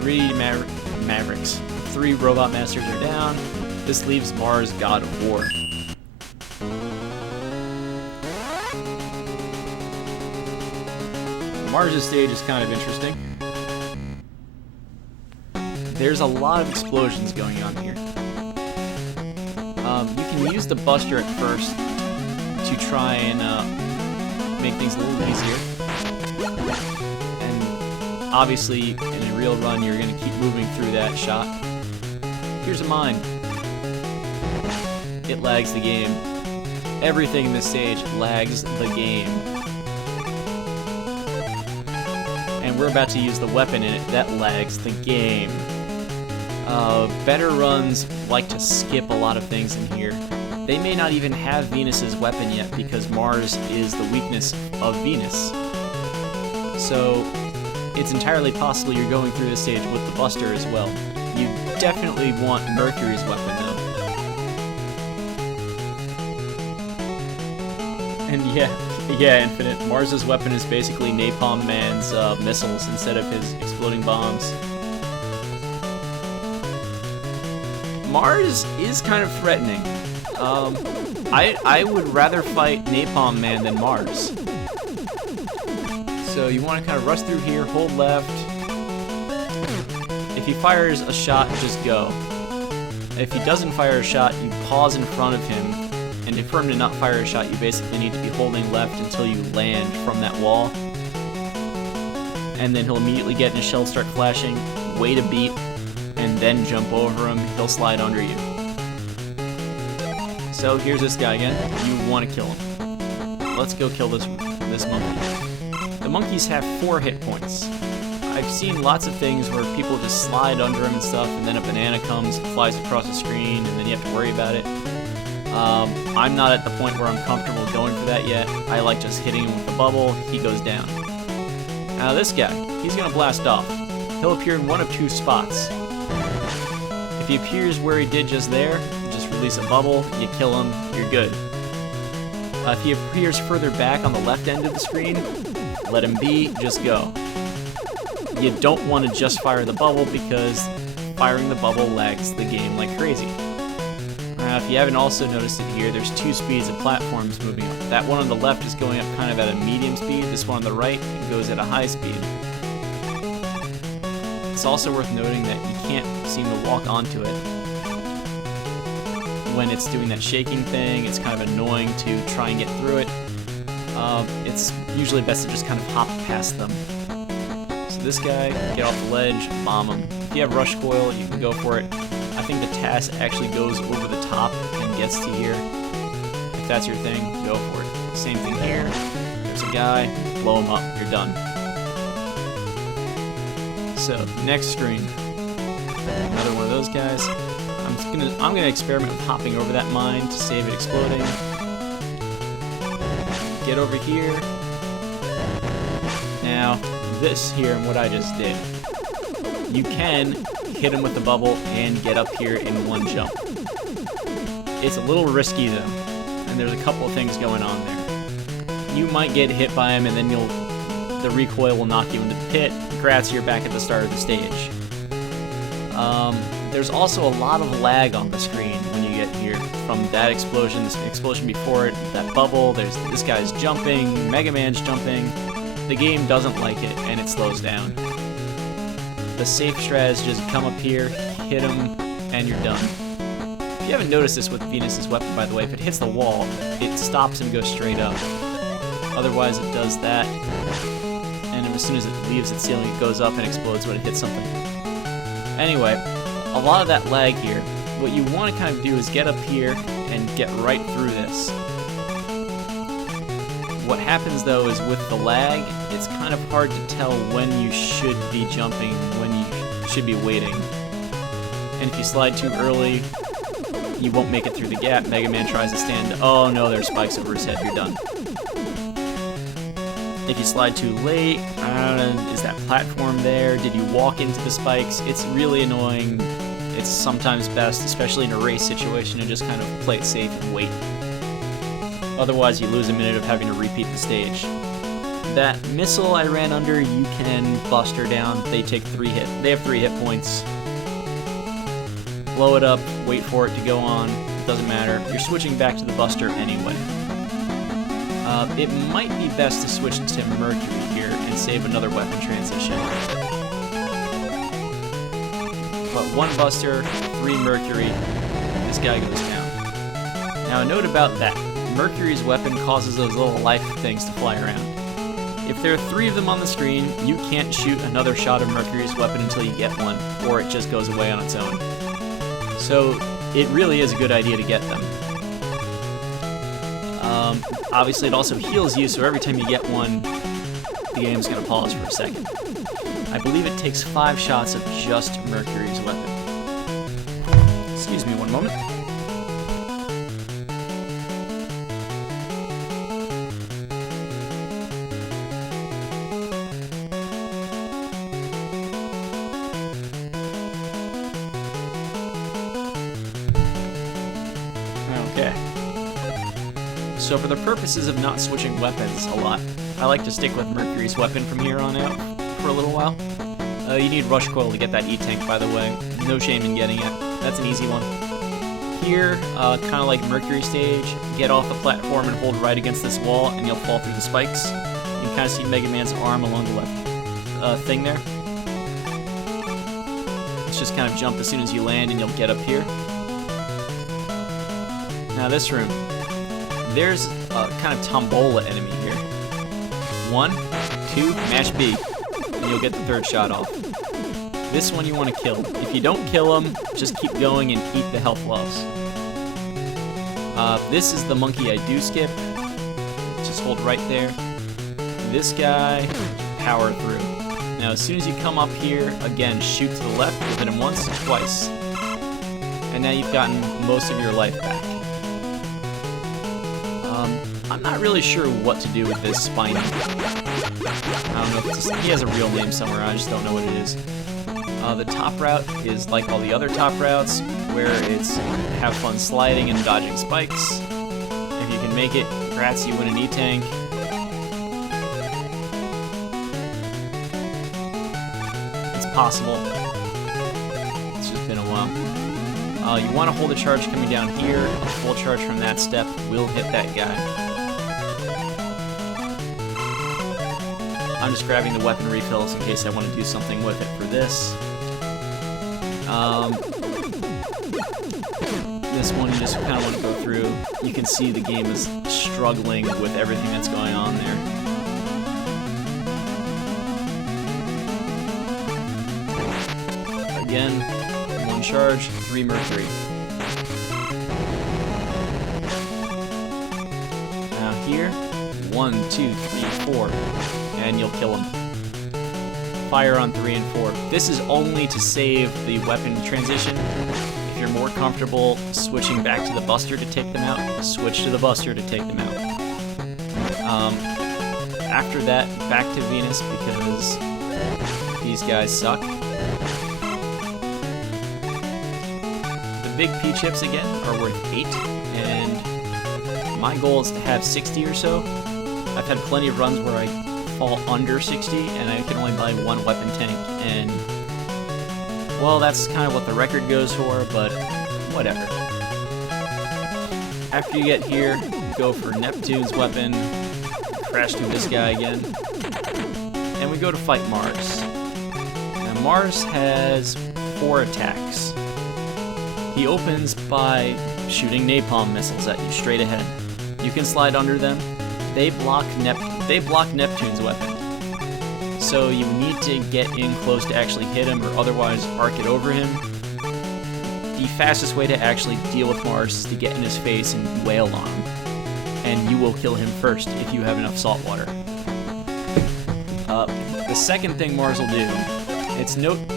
Mavericks. 3 Robot Masters are down. This leaves Mars, God of War. Mars' stage is kind of interesting. There's a lot of explosions going on here. You can use the Buster at first to try and make things a little easier. And obviously, in a real run, you're going to keep moving through that shot. Here's a mine. It lags the game. Everything in this stage lags the game. And we're about to use the weapon in it that lags the game. Better runs like to skip a lot of things in here. They may not even have Venus's weapon yet because Mars is the weakness of Venus. So it's entirely possible you're going through this stage with the Buster as well. You definitely want Mercury's weapon though. And yeah, Infinite. Mars's weapon is basically Napalm Man's missiles instead of his exploding bombs. Mars is kind of threatening. I would rather fight Napalm Man than Mars. So you want to kind of rush through here, hold left. If he fires a shot, just go. If he doesn't fire a shot, you pause in front of him. And for him to not fire a shot, you basically need to be holding left until you land from that wall. And then he'll immediately get in his shell, start flashing, wait a beat, and then jump over him. He'll slide under you. So here's this guy again. You want to kill him. Let's go kill this monkey. The monkeys have 4 hit points. I've seen lots of things where people just slide under him and stuff, and then a banana comes, flies across the screen, and then you have to worry about it. I'm not at the point where I'm comfortable going for that yet. I like just hitting him with the bubble. He goes down. Now this guy, he's going to blast off. He'll appear in one of 2 spots. If he appears where he did just there, just release a bubble, you kill him, you're good. If he appears further back on the left end of the screen, let him be, just go. You don't want to just fire the bubble because firing the bubble lags the game like crazy. If you haven't also noticed it here, there's 2 speeds of platforms moving up. That one on the left is going up kind of at a medium speed. This one on the right goes at a high speed. It's also worth noting that you can't seem to walk onto it. When it's doing that shaking thing, it's kind of annoying to try and get through it. It's usually best to just kind of hop past them. So this guy, get off the ledge, bomb him. If you have rush coil, you can go for it. I think the TAS actually goes over the top and gets to here. If that's your thing, go for it. Same thing here. There's a guy, blow him up, you're done. So, next screen. Another one of those guys. I'm gonna experiment with hopping over that mine to save it exploding. Get over here. Now, this here and what I just did. You can hit him with the bubble and get up here in one jump. It's a little risky though, and there's a couple of things going on there. You might get hit by him and then the recoil will knock you into the pit. Congrats, you're back at the start of the stage. There's also a lot of lag on the screen when you get here from that explosion, this explosion before it, that bubble, there's this guy's jumping, Mega Man's jumping. The game doesn't like it and it slows down. The safe strat is just come up here, hit him, and you're done. If you haven't noticed this with Venus's weapon, by the way, if it hits the wall, it stops and goes straight up. Otherwise it does that, and as soon as it leaves its ceiling, it goes up and explodes when it hits something. Anyway, a lot of that lag here, what you want to kind of do is get up here and get right through this. What happens though is with the lag, it's kind of hard to tell when you should be jumping, when you should be waiting. And if you slide too early, you won't make it through the gap. Mega Man tries to stand, oh no, there's spikes over his head, you're done. If you slide too late, is that platform there? Did you walk into the spikes? It's really annoying. It's sometimes best, especially in a race situation, to just kind of play it safe and wait. Otherwise, you lose a minute of having to repeat the stage. that missile I ran under, you can bust her down. They have 3 hit points. Blow it up, wait for it to go on. It doesn't matter. You're switching back to the Buster anyway. It might be best to switch to Mercury here and save another weapon transition. But 1 Buster, 3 Mercury, this guy goes down. Now a note about that. Mercury's weapon causes those little life things to fly around. If there are 3 of them on the screen, you can't shoot another shot of Mercury's weapon until you get one, or it just goes away on its own. So it really is a good idea to get them. Obviously it also heals you, so every time you get one, the game's going to pause for a second. I believe it takes 5 shots of just Mercury's weapon. Excuse me one moment. Okay. So for the purposes of not switching weapons a lot, I like to stick with Mercury's weapon from here on out for a little while. You need Rush Coil to get that E-Tank, by the way. No shame in getting it. That's an easy one. Here, kind of like Mercury stage, get off the platform and hold right against this wall, and you'll fall through the spikes. You can kind of see Mega Man's arm along the left thing there. It's just kind of jump as soon as you land, and you'll get up here. Now this room, there's a kind of tombola enemy here. 1, 2, mash B, and you'll get the 3rd shot off. This one you want to kill. If you don't kill him, just keep going and eat the health loss. This is the monkey I do skip. Just hold right there. This guy, power through. Now as soon as you come up here, again, shoot to the left, hit him once, twice. And now you've gotten most of your life back. I'm not really sure what to do with this Spiny. I don't know if it's he has a real name somewhere, I just don't know what it is. The top route is like all the other top routes, where it's have fun sliding and dodging spikes. If you can make it, congrats, you win an E-Tank. It's possible. It's just been a while. You want to hold a charge coming down here. A full charge from that step will hit that guy. I'm just grabbing the weapon refills in case I want to do something with it for this. This one you just kind of want to go through. You can see the game is struggling with everything that's going on there. Again, 1 charge, 3 Mercury. Now here, 1, 2, 3, 4, and you'll kill him. Fire on 3 and 4. This is only to save the weapon transition. If you're more comfortable switching back to the Buster to take them out, switch to the Buster to take them out. After that, back to Venus because these guys suck. The big P-chips again are worth 8, and my goal is to have 60 or so. I've had plenty of runs where I fall under 60 and I can only buy 1 weapon tank, and well, that's kind of what the record goes for, but whatever. After you get here, go for Neptune's weapon, crash through this guy again, and we go to fight Mars. Now Mars has 4 attacks. He opens by shooting napalm missiles at you straight ahead. You can slide under them. They block Neptune's weapon. So you need to get in close to actually hit him, or otherwise arc it over him. The fastest way to actually deal with Mars is to get in his face and wail on him. And you will kill him first if you have enough salt water. The second thing Mars will do, it's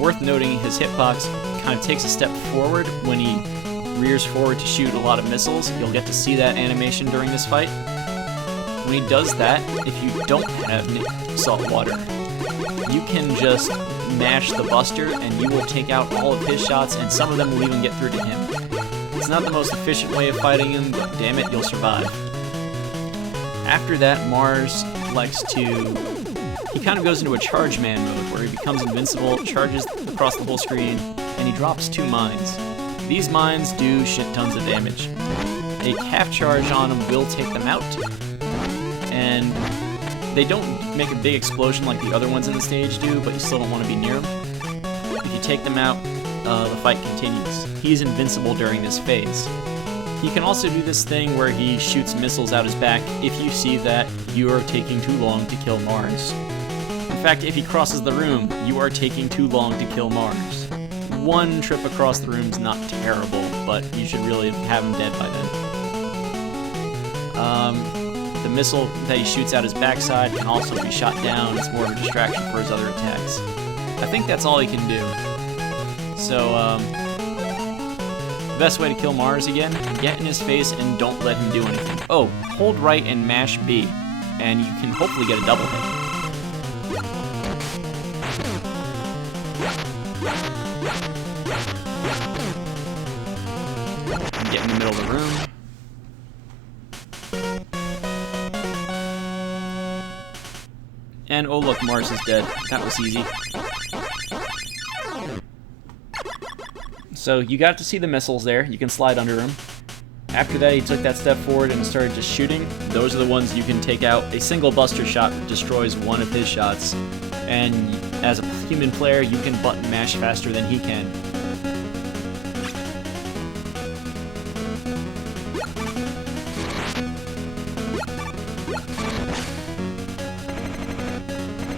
worth noting his hitbox kind of takes a step forward when he rears forward to shoot a lot of missiles. You'll get to see that animation during this fight. When he does that, if you don't have salt water, you can just mash the Buster and you will take out all of his shots, and some of them will even get through to him. It's not the most efficient way of fighting him, but damn it, you'll survive. After that, Mars likes to... He kind of goes into a charge man mode, where he becomes invincible, charges across the whole screen, and he drops 2 mines. These mines do shit tons of damage. A calf charge on them will take them out, and they don't make a big explosion like the other ones in the stage do, but you still don't want to be near them. If you take them out, the fight continues. He's invincible during this phase. He can also do this thing where he shoots missiles out his back if you see that you are taking too long to kill Mars. In fact, if he crosses the room, you are taking too long to kill Mars. 1 trip across the room is not terrible, but you should really have him dead by then. The missile that he shoots out his backside can also be shot down. It's more of a distraction for his other attacks. I think that's all he can do. So, the best way to kill Mars again, get in his face and don't let him do anything. Oh, hold right and mash B, and you can hopefully get a double hit. Get in the middle of the room. And oh look, Mars is dead. That was easy. So you got to see the missiles there. You can slide under them. After that, he took that step forward and started just shooting. Those are the ones you can take out. A single buster shot destroys 1 of his shots. And as a human player, you can button mash faster than he can.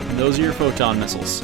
And those are your photon missiles.